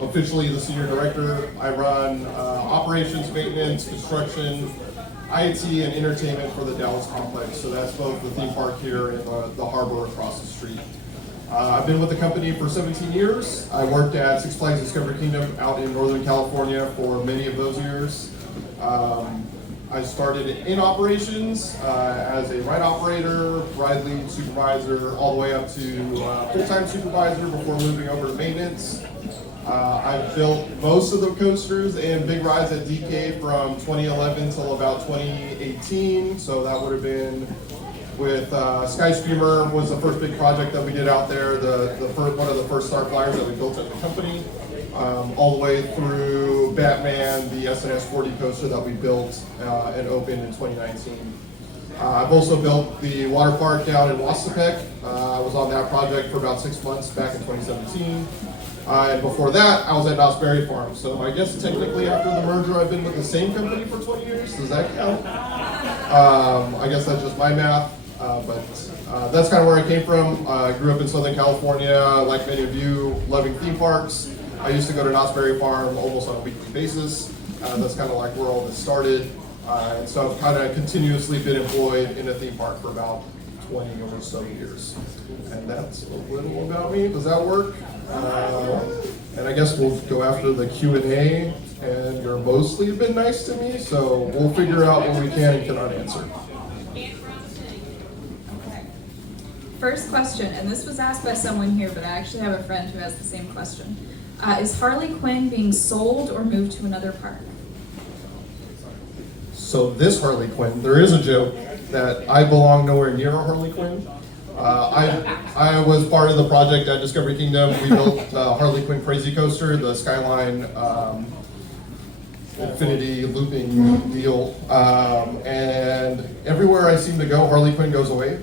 Officially the senior director. I run operations, maintenance, construction, IT, and entertainment for the Dallas complex. So that's both the theme park here and the harbor across the street. I've been with the company for 17 years. I worked at Six Flags Discovery Kingdom out in Northern California for many of those years. I started in operations as a ride operator, ride lead, supervisor, all the way up to full-time supervisor before moving over to maintenance. I've built most of the coasters and big rides at DK from 2011 till about 2018. So that would have been with Skyscreamer was the first big project that we did out there, one of the first Star Flyers that we built at the company. All the way through Batman, the SNS 40 coaster that we built and opened in 2019. I've also built the water park down in Wasapec. I was on that project for about 6 months back in 2017. And before that, I was at Knott's Berry Farm. So I guess technically after the merger, I've been with the same company for 20 years. Does that count? I guess that's just my math. But that's kind of where I came from. I grew up in Southern California, like many of you, loving theme parks. I used to go to Knott's Berry Farm almost on a weekly basis. That's kind of like where all this started. And so I've kind of continuously been employed in a theme park for about 20 or so years. And that's a little about me. Does that work? And I guess we'll go after the Q&A. And you're mostly been nice to me, so we'll figure out what we can and cannot answer. First question, and this was asked by someone here, but I actually have a friend who has the same question. Is Harley Quinn being sold or moved to another park? So this Harley Quinn, there is a joke that I belong nowhere near a Harley Quinn. I was part of the project at Discovery Kingdom. We built Harley Quinn Crazy Coaster, the Skyline infinity looping deal. And everywhere I seem to go, Harley Quinn goes away.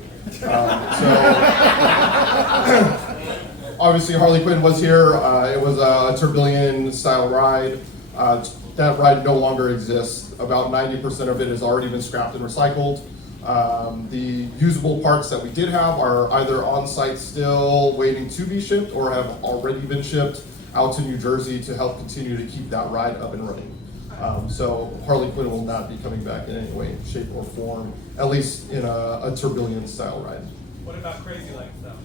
Obviously Harley Quinn was here. It was a tourbillon style ride. That ride no longer exists. About 90% of it has already been scrapped and recycled. The usable parts that we did have are either on site still waiting to be shipped or have already been shipped out to New Jersey to help continue to keep that ride up and running. So Harley Quinn will not be coming back in any way, shape, or form, at least in a tourbillon style ride. What about Crazy Legs though?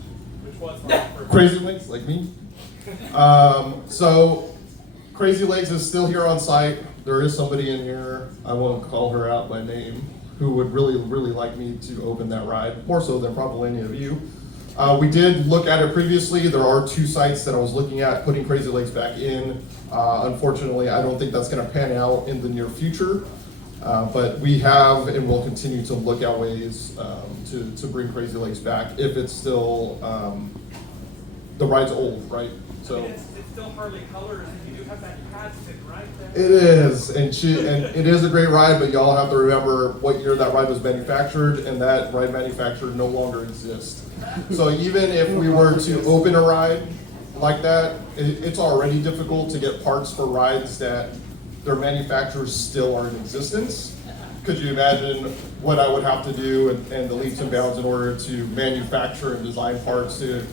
Which was for Crazy Legs, like me? So Crazy Legs is still here on site. There is somebody in here, I won't call her out by name, who would really, really like me to open that ride, more so than probably any of you. We did look at it previously. There are 2 sites that I was looking at putting Crazy Legs back in. Unfortunately, I don't think that's going to pan out in the near future. But we have and will continue to look at ways to bring Crazy Legs back if it's still, the ride's old, right? So it's still Harley colors, and you do have that pad stick right there. it is, and it is a great ride, but y'all have to remember what year that ride was manufactured, and that ride manufacturer no longer exists. So even if we were to open a ride like that, it's already difficult to get parts for rides that their manufacturers still are in existence. Could you imagine what I would have to do and the leaps and bounds in order to manufacture and design parts to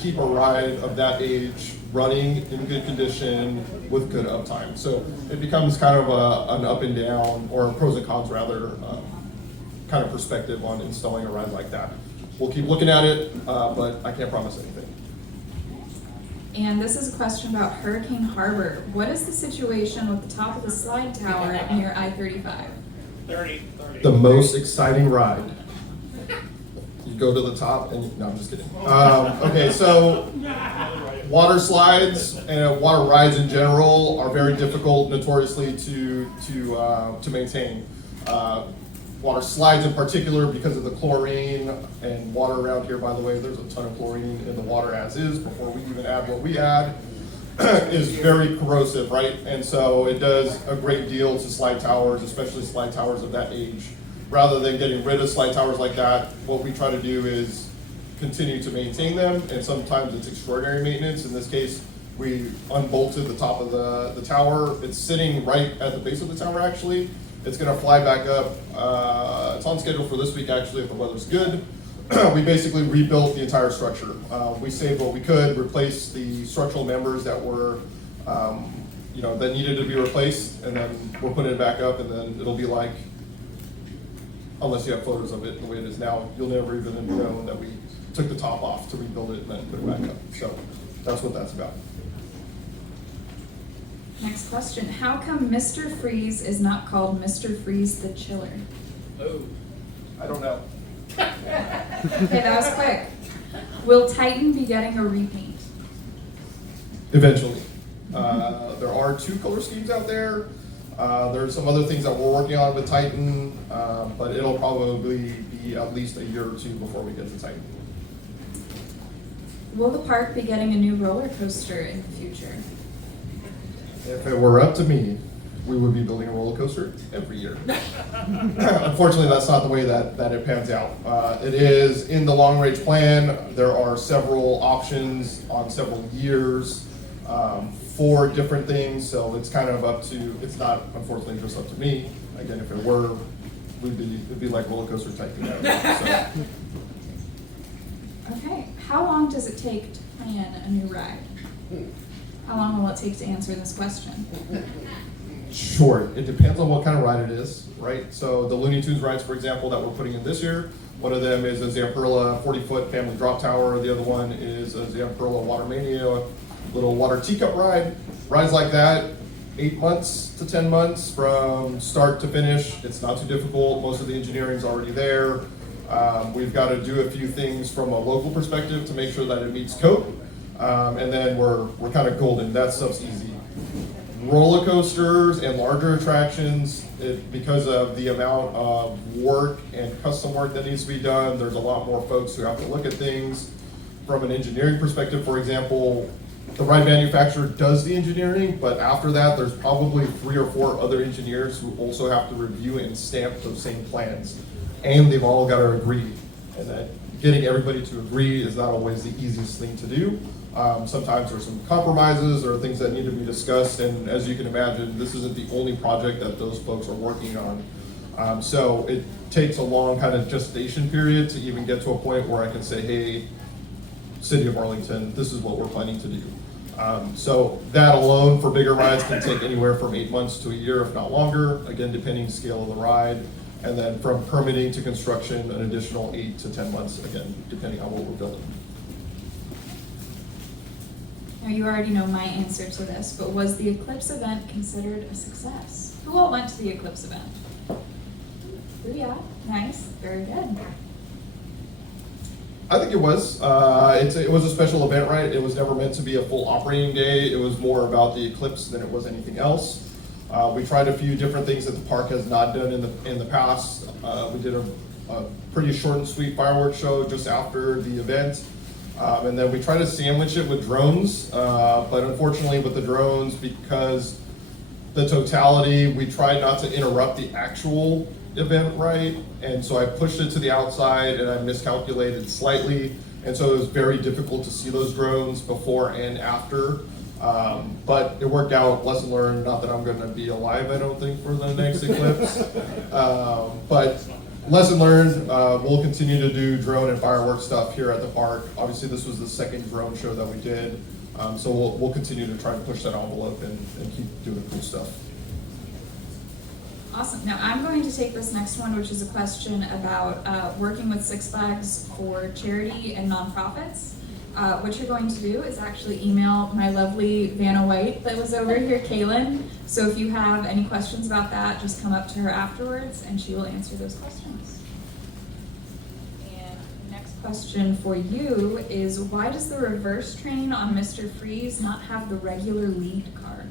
keep a ride of that age running in good condition with good uptime? So it becomes kind of an up and down, or pros and cons rather, kind of perspective on installing a ride like that. We'll keep looking at it, but I can't promise anything. And this is a question about Hurricane Harbor. What is the situation with the top of the slide tower near I-35? 30. The most exciting ride. You go to the top and no, I'm just kidding. Okay, so water slides and water rides in general are very difficult, notoriously, to maintain. Water slides in particular, because of the chlorine and water around here, by the way, there's a ton of chlorine in the water as is before we even add what we add, is very corrosive, right? And so it does a great deal to slide towers, especially slide towers of that age. Rather than getting rid of slide towers like that, what we try to do is continue to maintain them, and sometimes it's extraordinary maintenance. In this case, we unbolted the top of the tower. It's sitting right at the base of the tower, actually. It's gonna fly back up. It's on schedule for this week, actually, if the weather's good. we basically rebuilt the entire structure. We saved what we could, replaced the structural members that were, that needed to be replaced, and then we're putting it back up, and then it'll be like, unless you have photos of it the way it is now, you'll never even know that we took the top off to rebuild it and then put it back up. So that's what that's about. Next question. How come Mr. Freeze is not called Mr. Freeze the Chiller? Oh. I don't know. Okay, that was quick. Will Titan be getting a repaint? Eventually. There are 2 color schemes out there. There's some other things that we're working on with Titan, but it'll probably be at least a year or 2 before we get to Titan. Will the park be getting a new roller coaster in the future? If it were up to me, we would be building a roller coaster every year. Unfortunately, that's not the way that it pans out. It is in the long range plan. There are several options on several years for different things, so it's kind of up to, it's not unfortunately just up to me. Again, if it were, it'd be like roller coaster tycoon. So. Okay, how long does it take to plan a new ride? How long will it take to answer this question? Short. It depends on what kind of ride it is, right? So the Looney Tunes rides, for example, that we're putting in this year, one of them is a Zamperla 40-foot family drop tower. The other one is a Zamperla Water Mania, little water teacup ride. Rides like that, 8 months to 10 months from start to finish. It's not too difficult. Most of the engineering's already there. We've got to do a few things from a local perspective to make sure that it meets code. And then we're kind of golden. That stuff's easy. Roller coasters and larger attractions, because of the amount of work and custom work that needs to be done, there's a lot more folks who have to look at things from an engineering perspective. For example, the ride manufacturer does the engineering, but after that, there's probably 3 or 4 other engineers who also have to review and stamp those same plans. And they've all got to agree. And that getting everybody to agree is not always the easiest thing to do. Sometimes there's some compromises or things that need to be discussed, and as you can imagine, this isn't the only project that those folks are working on. So it takes a long kind of gestation period to even get to a point where I can say, hey, City of Arlington, this is what we're planning to do. So that alone for bigger rides can take anywhere from 8 months to a year, if not longer, again, depending on the scale of the ride. And then from permitting to construction, an additional 8 to 10 months, again, depending on what we're building. Now, you already know my answer to this, but was the Eclipse event considered a success? Who all went to the Eclipse event? Ooh, yeah, nice, very good. I think it was. It was a special event, right? It was never meant to be a full operating day. It was more about the Eclipse than it was anything else. We tried a few different things that the park has not done in the past. We did a pretty short and sweet fireworks show just after the event. And then we tried to sandwich it with drones, but unfortunately with the drones, because the totality, we tried not to interrupt the actual event, right? And so I pushed it to the outside and I miscalculated slightly. And so it was very difficult to see those drones before and after. But it worked out, lesson learned, not that I'm gonna be alive, I don't think, for the next Eclipse. But lesson learned, we'll continue to do drone and fireworks stuff here at the park. Obviously this was the second drone show that we did. So we'll continue to try to push that envelope and keep doing cool stuff. Awesome. Now I'm going to take this next one, which is a question about working with Six Flags for charity and nonprofits. What you're going to do is actually email my lovely Vanna White that was over here, Kaylin. So if you have any questions about that, just come up to her afterwards and she will answer those questions. And the next question for you is, why does the reverse train on Mr. Freeze not have the regular lead car?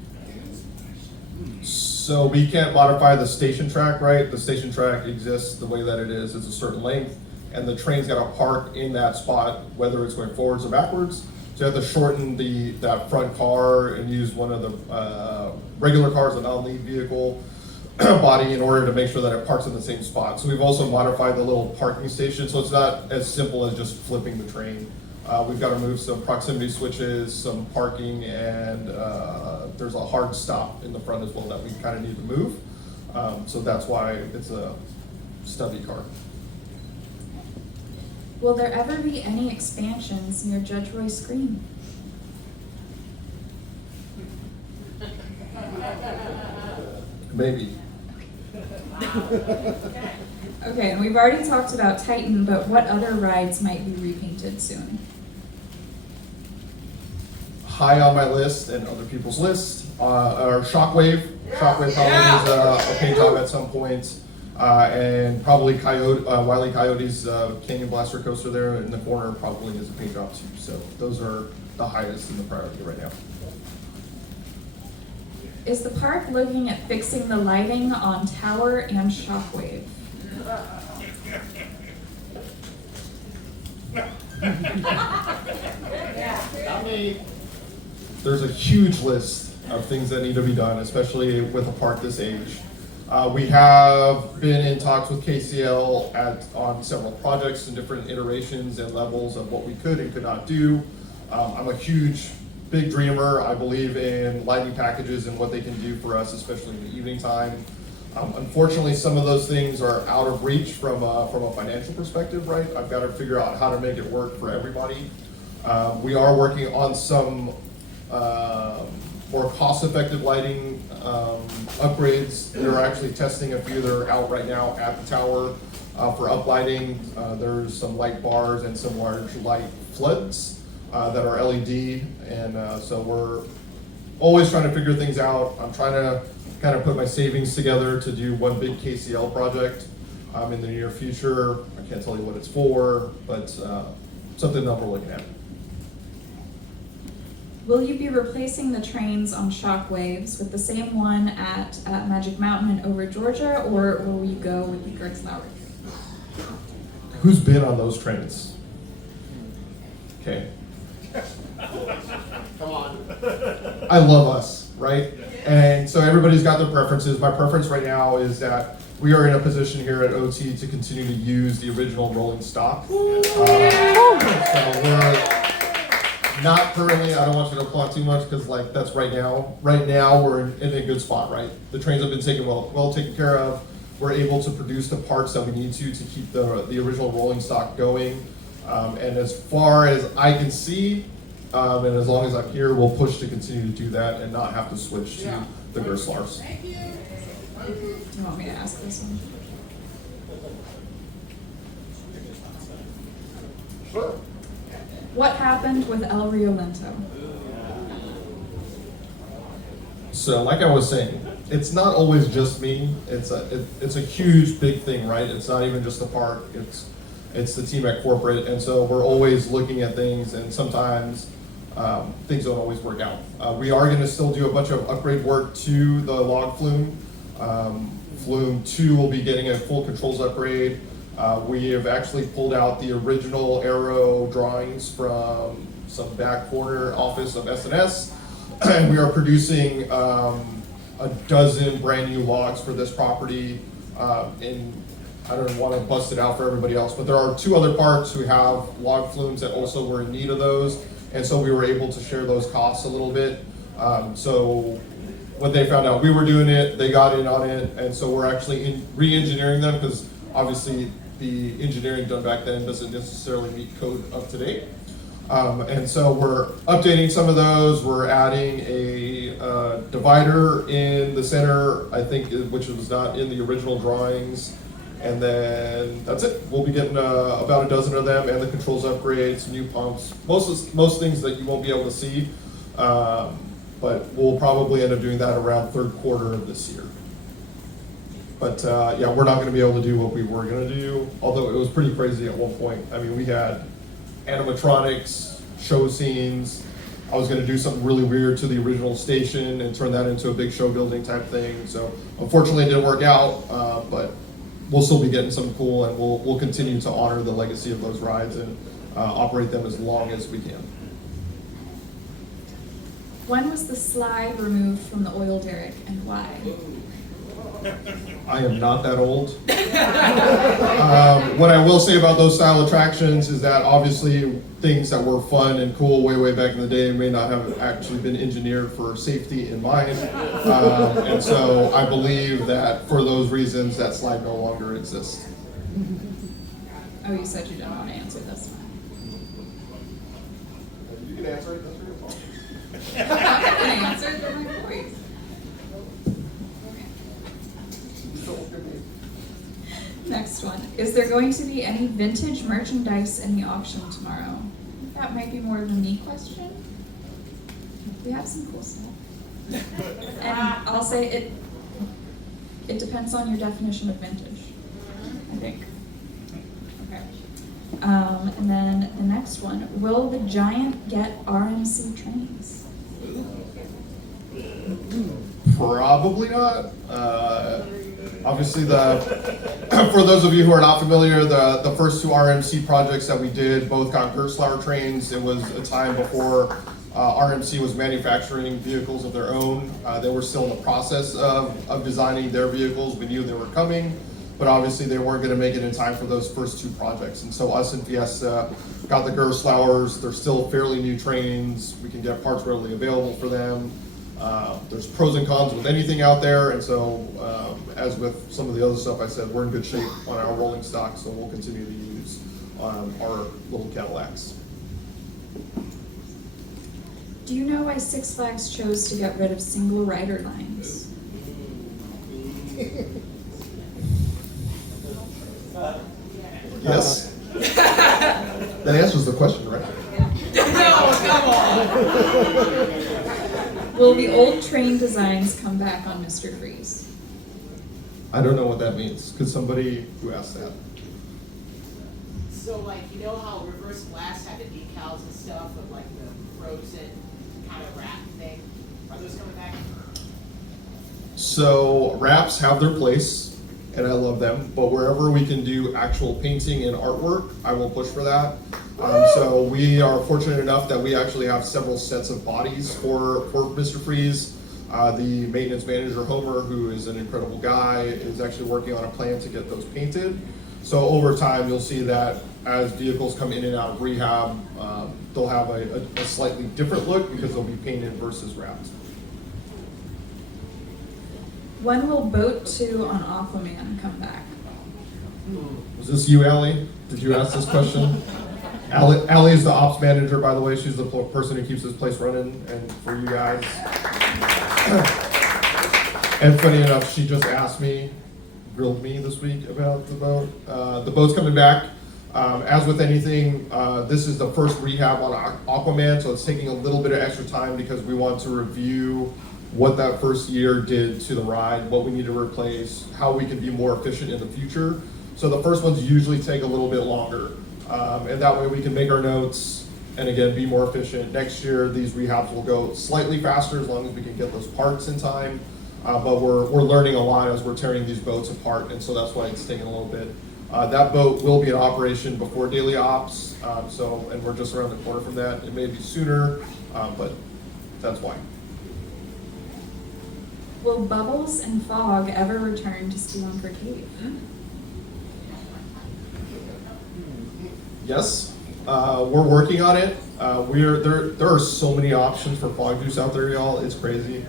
So we can't modify the station track, right? The station track exists the way that it is. It's a certain length, and the train's got to park in that spot, whether it's going forwards or backwards. So you have to shorten that front car and use one of the regular cars, a non-lead vehicle body, in order to make sure that it parks in the same spot. So we've also modified the little parking station, so it's not as simple as just flipping the train. We've got to move some proximity switches, some parking, and there's a hard stop in the front as well that we kind of need to move. So that's why it's a stubby car. Will there ever be any expansions near Judge Roy's Screen? Maybe. Okay, and we've already talked about Titan, but what other rides might be repainted soon? High on my list and other people's list are Shockwave. Shockwave probably is a paint job at some point. And probably Wile E. Coyote's Canyon Blaster coaster there in the corner probably is a paint job too. So those are the highest in the priority right now. Is the park looking at fixing the lighting on Tower and Shockwave? There's a huge list of things that need to be done, especially with a park this age. We have been in talks with KCL on several projects and different iterations and levels of what we could and could not do. I'm a huge, big dreamer. I believe in lighting packages and what they can do for us, especially in the evening time. Unfortunately, some of those things are out of reach from a financial perspective, right? I've got to figure out how to make it work for everybody. We are working on some more cost-effective lighting upgrades. They're actually testing a few that are out right now at the tower for uplighting. There's some light bars and some large light floods that are LED, and so we're always trying to figure things out. I'm trying to kind of put my savings together to do one big KCL project in the near future. I can't tell you what it's for, but something that we're looking at. Will you be replacing the trains on Shockwaves with the same one at Magic Mountain and over Georgia, or will you go with the Gertzlauer? Who's been on those trains? Okay. Come on. I love us, right? And so everybody's got their preferences. My preference right now is that we are in a position here at OT to continue to use the original rolling stock. So we're not currently, I don't want you to applaud too much because like that's right now. Right now we're in a good spot, right? The trains have been taken well taken care of. We're able to produce the parts that we need to keep the original rolling stock going. And as far as I can see, and as long as I'm here, we'll push to continue to do that and not have to switch to the Gerslars. Do you want me to ask this one? Sure. What happened with El Rio Lento? So, like I was saying, it's not always just me. It's a huge, big thing, right? It's not even just the park. It's the team at corporate, and so we're always looking at things, and sometimes things don't always work out. We are going to still do a bunch of upgrade work to the log flume. Flume 2 will be getting a full controls upgrade. We have actually pulled out the original aero drawings from some back corner office of SNS, and we are producing a dozen brand new logs for this property. I don't want to bust it out for everybody else, but there are two other parks who have log flumes that also were in need of those, and so we were able to share those costs a little bit. So when they found out we were doing it, they got in on it, and so we're actually re-engineering them because obviously the engineering done back then doesn't necessarily meet code up to date. And so we're updating some of those. We're adding a divider in the center, I think, which was not in the original drawings. And then that's it. We'll be getting about a dozen of them and the controls upgrades, new pumps, most things that you won't be able to see. But we'll probably end up doing that around third quarter of this year. But yeah, we're not going to be able to do what we were going to do, although it was pretty crazy at one point. I mean, we had animatronics, show scenes. I was going to do something really weird to the original station and turn that into a big show building type thing. So unfortunately it didn't work out, but we'll still be getting something cool, and we'll continue to honor the legacy of those rides and operate them as long as we can. When was the slide removed from the Oil Derrick and why? I am not that old. What I will say about those style attractions is that obviously things that were fun and cool way back in the day may not have actually been engineered for safety in mind. And so I believe that for those reasons that slide no longer exists. Oh, you said you didn't want to answer this one. You can answer it, that's your fault. I'm not going to answer it, they're my boys. Next one. Is there going to be any vintage merchandise in the auction tomorrow? That might be more of a me question. We have some cool stuff. And I'll say it depends on your definition of vintage, I think. Okay. And then the next one. Will the Giant get RMC trains? Probably not. Obviously, for those of you who are not familiar, the first two RMC projects that we did both got Gerstlauer trains. It was a time before RMC was manufacturing vehicles of their own. They were still in the process of designing their vehicles. We knew they were coming, but obviously they weren't going to make it in time for those first two projects. And so us and Fiesta got the Gerstlauers. They're still fairly new trains. We can get parts readily available for them. There's pros and cons with anything out there, and so as with some of the other stuff I said, we're in good shape on our rolling stock, so we'll continue to use our little Cadillacs. Do you know why Six Flags chose to get rid of single rider lines? Yes? That answers the question, right? Will the old train designs come back on Mr. Freeze? I don't know what that means. Could somebody who asked that? So like, you know how reverse glass had the decals and stuff of like the frozen kind of wrap thing? Are those coming back? So wraps have their place, and I love them, but wherever we can do actual painting and artwork, I will push for that. So we are fortunate enough that we actually have several sets of bodies for Mr. Freeze. The maintenance manager, Homer, who is an incredible guy, is actually working on a plan to get those painted. So over time, you'll see that as vehicles come in and out of rehab, they'll have a slightly different look because they'll be painted versus wrapped. When will Boat 2 on Aquaman come back? Was this you, Allie? Did you ask this question? Allie is the ops manager, by the way. She's the person who keeps this place running, and for you guys. And funny enough, she just asked me, grilled me this week about the boat. The boat's coming back. As with anything, this is the first rehab on Aquaman, so it's taking a little bit of extra time because we want to review what that first year did to the ride, what we need to replace, how we can be more efficient in the future. So the first ones usually take a little bit longer. And that way we can make our notes and again be more efficient. Next year these rehabs will go slightly faster as long as we can get those parts in time. But we're learning a lot as we're tearing these boats apart, and so that's why it's taking a little bit. That boat will be in operation before daily ops, and we're just around the corner from that. It may be sooner, but that's why. Will Bubbles and Fog ever return to Speelunker Cave? Yes, we're working on it. There are so many options for fog juice out there, y'all. It's crazy.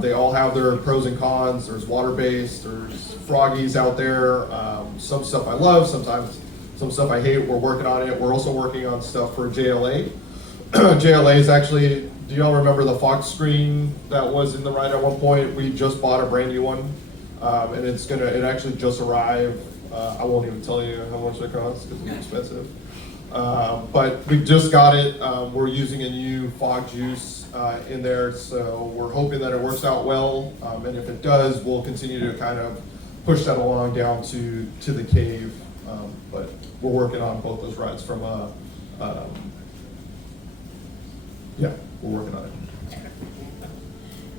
They all have their pros and cons. There's water-based, there's froggies out there. Some stuff I love, sometimes some stuff I hate. We're working on it. We're also working on stuff for JLA. JLA is actually, do y'all remember the Fox screen that was in the ride at one point? We just bought a brand new one, and it actually just arrived. I won't even tell you how much it costs because it's expensive. But we just got it. We're using a new fog juice in there, so we're hoping that it works out well. And if it does, we'll continue to kind of push that along down to the cave. But we're working on both those rides from we're working on it.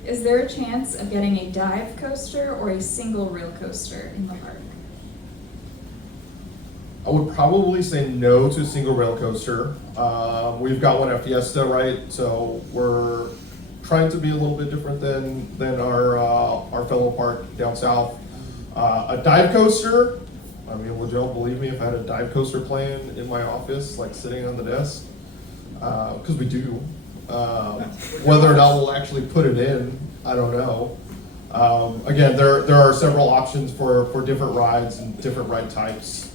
Is there a chance of getting a dive coaster or a single rail coaster in the park? I would probably say no to a single rail coaster. We've got one at Fiesta, right? So we're trying to be a little bit different than our fellow park down south. A dive coaster, I mean, would y'all believe me if I had a dive coaster plan in my office, like sitting on the desk? Because we do. Whether or not we'll actually put it in, I don't know. Again, there are several options for different rides and different ride types.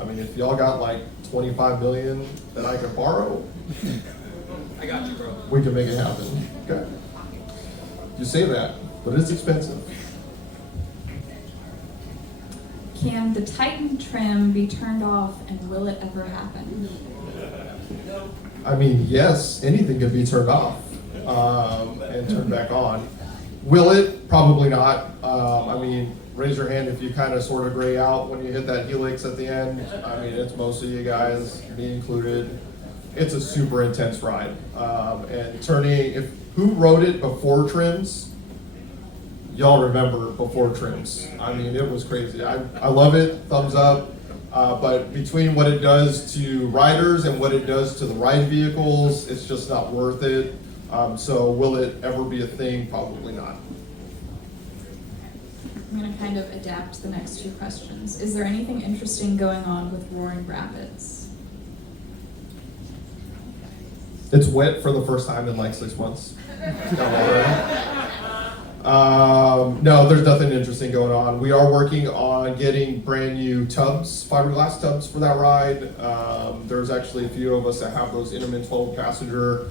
I mean, if y'all got like 25 million that I can borrow, I got you, bro. we can make it happen. Okay. You say that, but it's expensive. Can the Titan trim be turned off, and will it ever happen? I mean, yes, anything can be turned off and turned back on. Will it? Probably not. I mean, raise your hand if you kind of sort of gray out when you hit that helix at the end. I mean, it's most of you guys, me included. It's a super intense ride. And turning, who rode it before trims? Y'all remember before trims. I mean, it was crazy. I love it, thumbs up. But between what it does to riders and what it does to the ride vehicles, it's just not worth it. So will it ever be a thing? Probably not. I'm going to kind of adapt the next two questions. Is there anything interesting going on with Roaring Rapids? It's wet for the first time in like 6 months. No, there's nothing interesting going on. We are working on getting brand new tubs, fiberglass tubs for that ride. There's actually a few of us that have those Intamin 12 passenger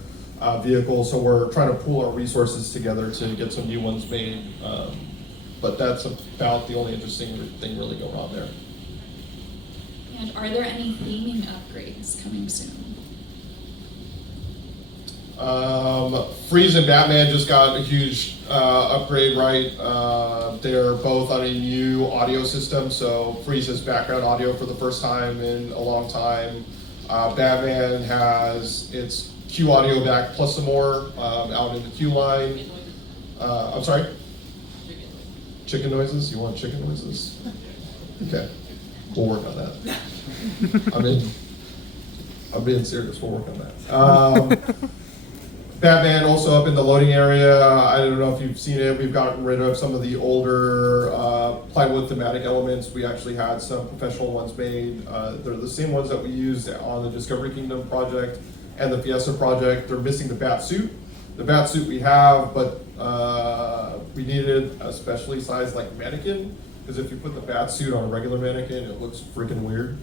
vehicles, so we're trying to pool our resources together to get some new ones made. But that's about the only interesting thing really going on there. And are there any theming upgrades coming soon? Freeze and Batman just got a huge upgrade, right? They're both on a new audio system, so Freeze has background audio for the first time in a long time. Batman has its Q audio back plus some more out in the Q line. I'm sorry? Chicken noises? You want chicken noises? Okay, we'll work on that. I'm being serious, we'll work on that. Batman also up in the loading area. I don't know if you've seen it. We've gotten rid of some of the older plywood thematic elements. We actually had some professional ones made. They're the same ones that we used on the Discovery Kingdom project and the Fiesta project. They're missing the bat suit. The bat suit we have, but we needed a specially sized like mannequin, because if you put the bat suit on a regular mannequin, it looks freaking weird.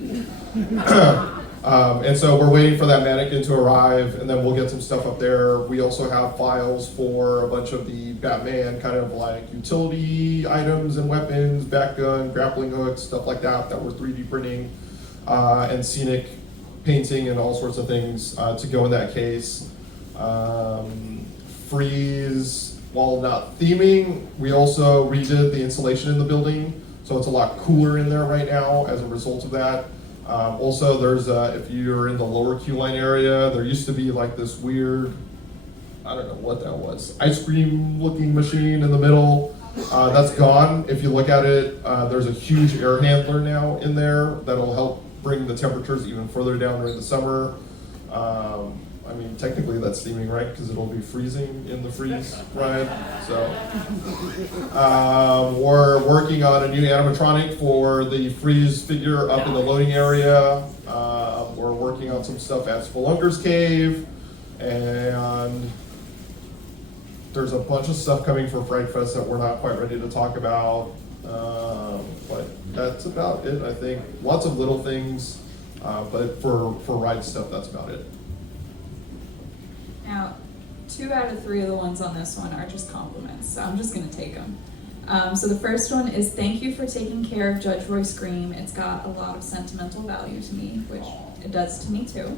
And so we're waiting for that mannequin to arrive, and then we'll get some stuff up there. We also have files for a bunch of the Batman kind of like utility items and weapons, bat gun, grappling hooks, stuff like that we're 3D printing, and scenic painting and all sorts of things to go in that case. Freeze, while not theming, we also redid the insulation in the building, so it's a lot cooler in there right now as a result of that. Also, there's if you're in the lower queue line area, there used to be like this weird, I don't know what that was, ice cream looking machine in the middle. That's gone. If you look at it, there's a huge air handler now in there that'll help bring the temperatures even further down during the summer. I mean, technically that's theming, right? Because it'll be freezing in the freeze ride. So we're working on a new animatronic for the freeze figure up in the loading area. We're working on some stuff at Speelunker Cave, and there's a bunch of stuff coming for Fright Fest that we're not quite ready to talk about. But that's about it, I think. Lots of little things, but for ride stuff, that's about it. Now, 2 out of 3 of the ones on this one are just compliments, so I'm just going to take them. So the first one is, thank you for taking care of Judge Roy Scream. It's got a lot of sentimental value to me, which it does to me too.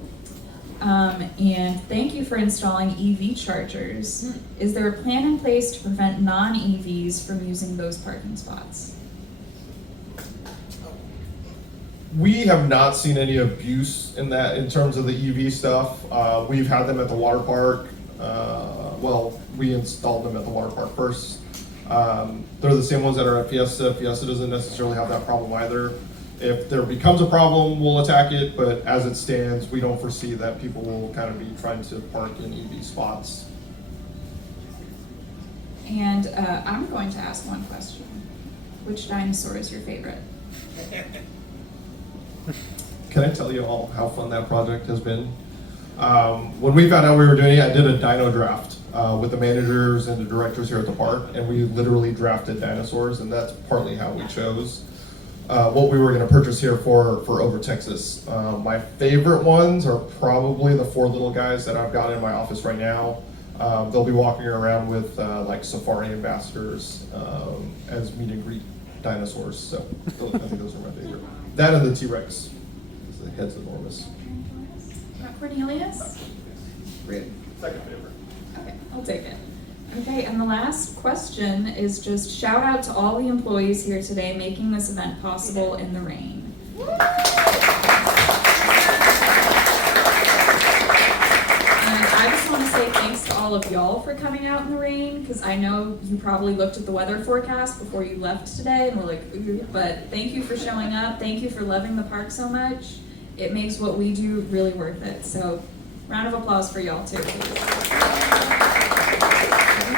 And thank you for installing EV chargers. Is there a plan in place to prevent non-EVs from using those parking spots? We have not seen any abuse in that in terms of the EV stuff. We've had them at the water park. Well, we installed them at the water park first. They're the same ones that are at Fiesta. Fiesta doesn't necessarily have that problem either. If there becomes a problem, we'll attack it, but as it stands, we don't foresee that people will kind of be trying to park in EV spots. And I'm going to ask one question. Which dinosaur is your favorite? Can I tell you all how fun that project has been? When we found out we were doing it, I did a dino draft with the managers and the directors here at the park, and we literally drafted dinosaurs, and that's partly how we chose. what we were going to purchase here for Over Texas. My favorite ones are probably the 4 little guys that I've got in my office right now. They'll be walking around with like safari ambassadors as meet and greet dinosaurs. So I think those are my favorite. That and the T-Rex. The head's enormous. Cornelius? Great. Second favorite. Okay, I'll take it. Okay, and the last question is just shout out to all the employees here today making this event possible in the rain. And I just want to say thanks to all of y'all for coming out in the rain, because I know you probably looked at the weather forecast before you left today and were like, ooh, but thank you for showing up. Thank you for loving the park so much. It makes what we do really worth it. So round of applause for y'all too, please.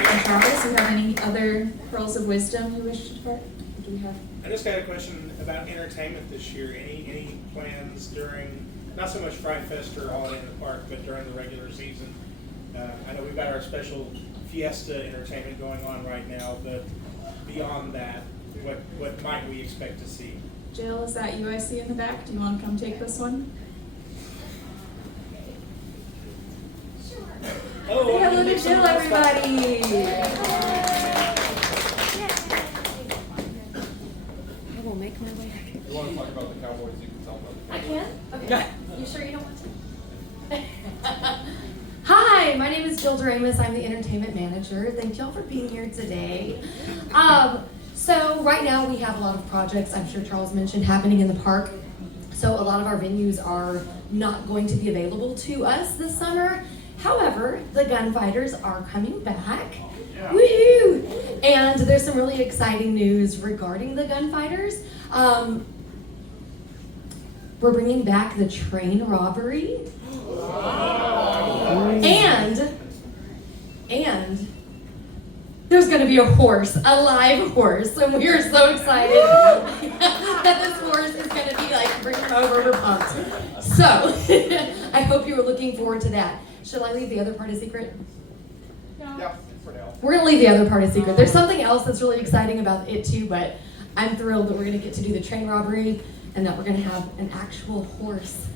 And Travis, you have any other pearls of wisdom you wish to depart? What do we have? I just got a question about entertainment this year. Any plans during, not so much Fright Fest or Holiday in the Park, but during the regular season? I know we've got our special Fiesta entertainment going on right now, but beyond that, what might we expect to see? Jill, is that you I see in the back? Do you want to come take this one? Oh, Say hello to Jill, everybody! I will make my way. You want to talk about the Cowboys? You can tell them. I can? Okay. You sure you don't want to? Hi, my name is Jill Doremus. I'm the entertainment manager. Thank y'all for being here today. So right now we have a lot of projects, I'm sure Charles mentioned, happening in the park. So a lot of our venues are not going to be available to us this summer. However, the Gunfighters are coming back. Yeah. Woohoo! And there's some really exciting news regarding the Gunfighters. We're bringing back the train robbery. And there's going to be a horse, a live horse, and we are so excited that this horse is going to be like bringing over her pumped. So I hope you were looking forward to that. Should I leave the other part a secret? No. Yeah, for now. We're going to leave the other part a secret. There's something else that's really exciting about it too, but I'm thrilled that we're going to get to do the train robbery and that we're going to have an actual horse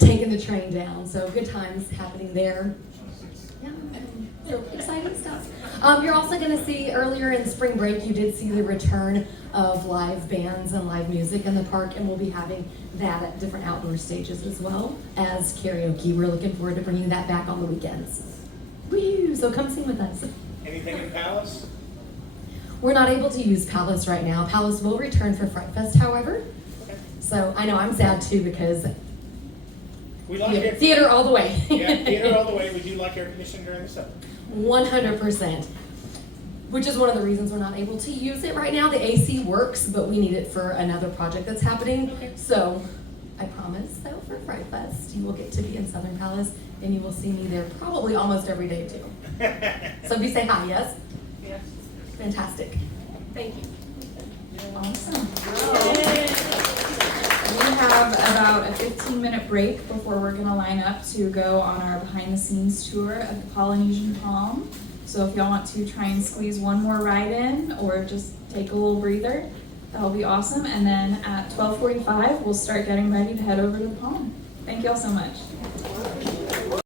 taking the train down. So good times happening there. Yeah, so exciting stuff. You're also going to see earlier in spring break, you did see the return of live bands and live music in the park, and we'll be having that at different outdoor stages as well as karaoke. We're looking forward to bringing that back on the weekends. Woo! So come sing with us. Anything in Palace? We're not able to use Palace right now. Palace will return for Fright Fest, however. Okay. So I know I'm sad too because We like air theater all the way. Yeah, theater all the way. We do like air conditioning during the summer. 100%. Which is one of the reasons we're not able to use it right now. The AC works, but we need it for another project that's happening. Okay. So I promise, though, for Fright Fest, you will get to be in Southern Palace, and you will see me there probably almost every day, too. So if you say hi, yes? Yes. Fantastic. Thank you. Awesome. We have about a 15-minute break before we're going to line up to go on our behind-the-scenes tour of the Polynesian Palm. So if y'all want to try and squeeze one more ride in or just take a little breather, that'll be awesome. And then at 12:45, we'll start getting ready to head over to the Palm. Thank y'all so much.